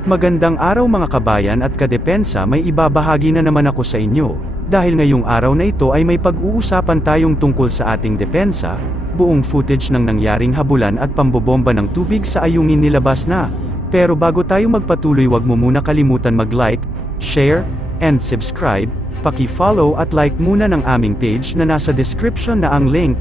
Magandang araw mga kabayan at kadepensa may ibabahagi na naman ako sa inyo. Dahil ngayong araw na ito ay may pag-uusapan tayong tungkol sa ating depensa, buong footage ng nangyaring habulan at pambobomba ng tubig sa ayungin nilabas na. Pero bago tayo magpatuloy wag mo muna kalimutan mag-like, share, and subscribe, paki-follow at like muna ng aming page na nasa description na ang link.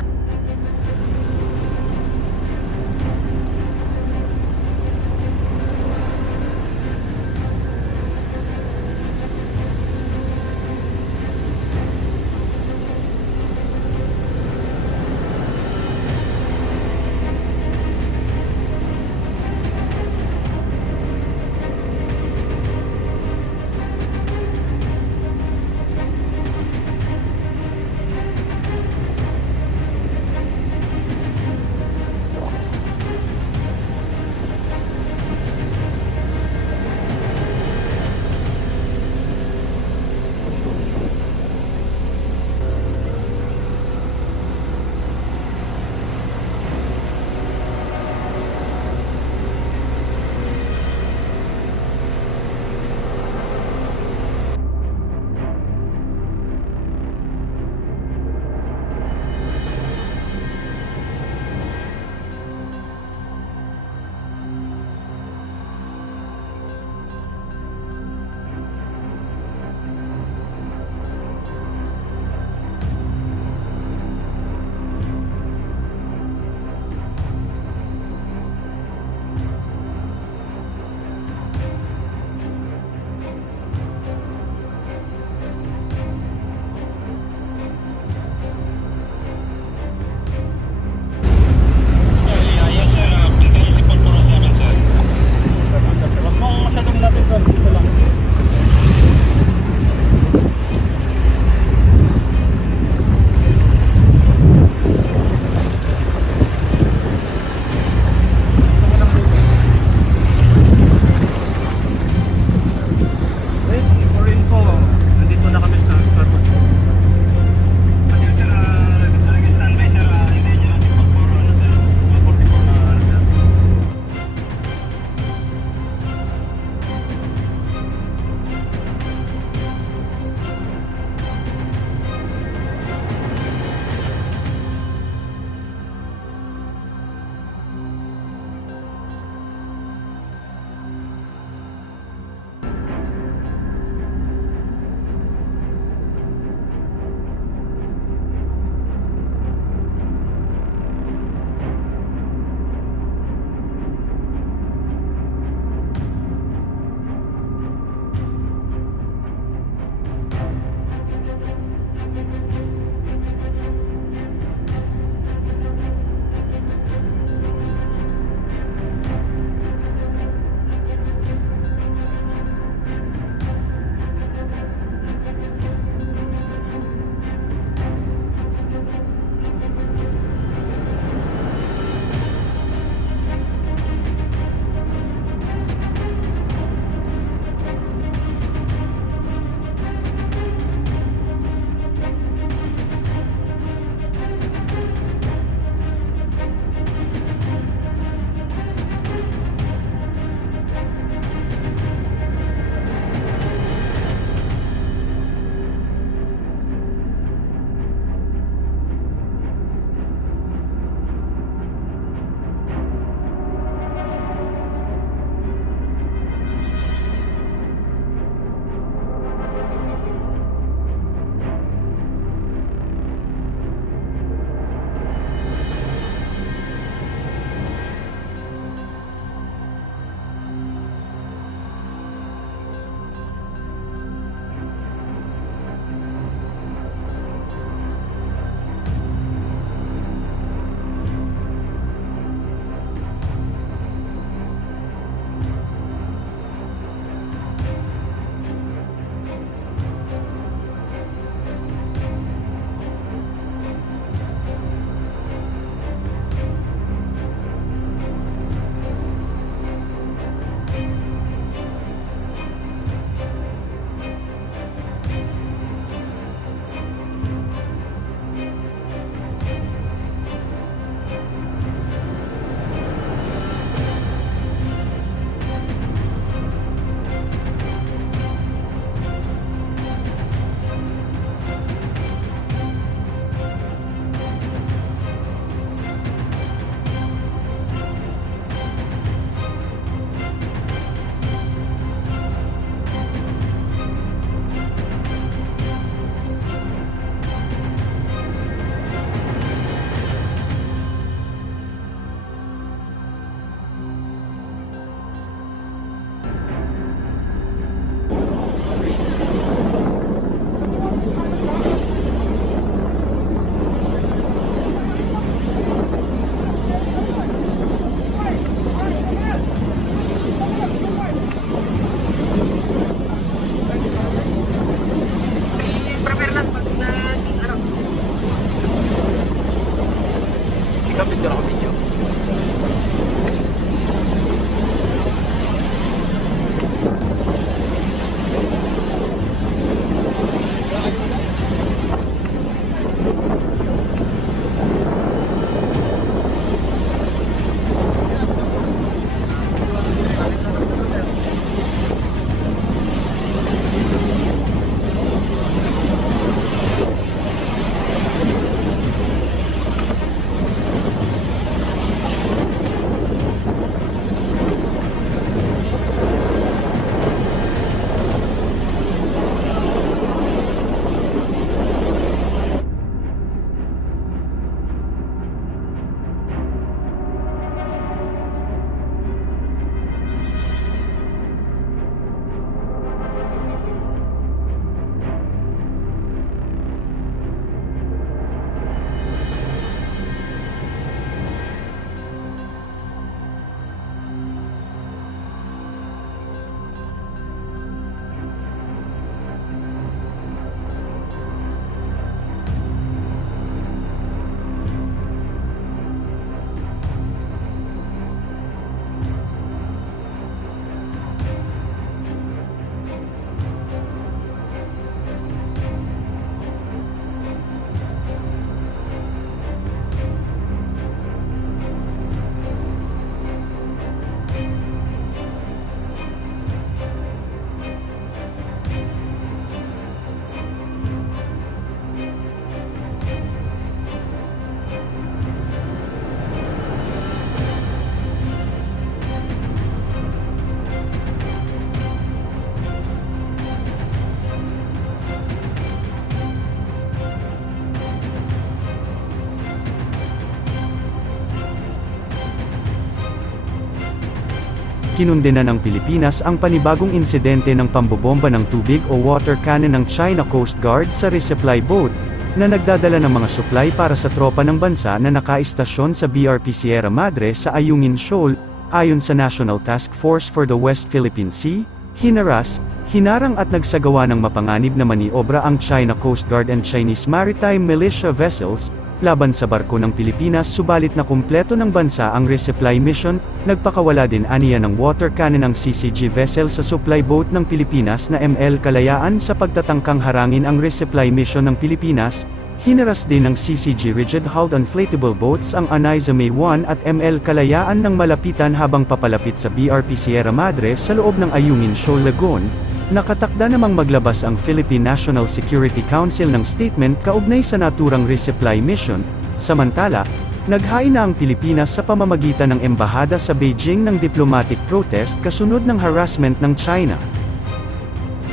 Kinundena ng Pilipinas ang panibagong insidente ng pambobomba ng tubig o water cannon ng China Coast Guard sa resupply boat, na nagdadala ng mga supply para sa tropa ng bansa na nakaistasyon sa BRP Sierra Madre sa Ayungin Shoal, ayon sa National Task Force for the West Philippine Sea, hinaras, hinarang at nagsagawa ng mapanganib na maniobra ang China Coast Guard and Chinese Maritime Militia vessels, laban sa barko ng Pilipinas subalit na kumpleto ng bansa ang resupply mission, nagpakawala din aniya ng water cannon ng CCG vessel sa supply boat ng Pilipinas na ML Kalayaan sa pagtatangkang harangin ang resupply mission ng Pilipinas, Hinaras din ng CCG rigid-hulled inflatable boats ang Anaiza May 1 at ML Kalayaan ng malapitan habang papalapit sa BRP Sierra Madre sa loob ng Ayungin Shoal Lagoon. Nakatakda namang maglabas ang Philippine National Security Council ng statement kaugnay sa naturang resupply mission, samantala, naghain na ang Pilipinas sa pamamagitan ng embahada sa Beijing ng diplomatic protest kasunod ng harassment ng China.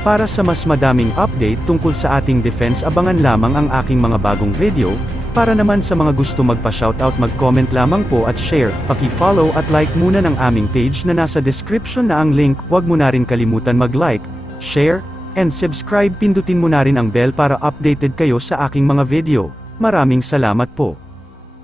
Para sa mas madaming update tungkol sa ating defense abangan lamang ang aking mga bagong video, para naman sa mga gusto magpa-shoutout mag-comment lamang po at share, paki-follow at like muna ng aming page na nasa description na ang link, huwag mo na rin kalimutan mag-like, share, and subscribe pindutin mo na rin ang bell para updated kayo sa aking mga video. Maraming salamat po.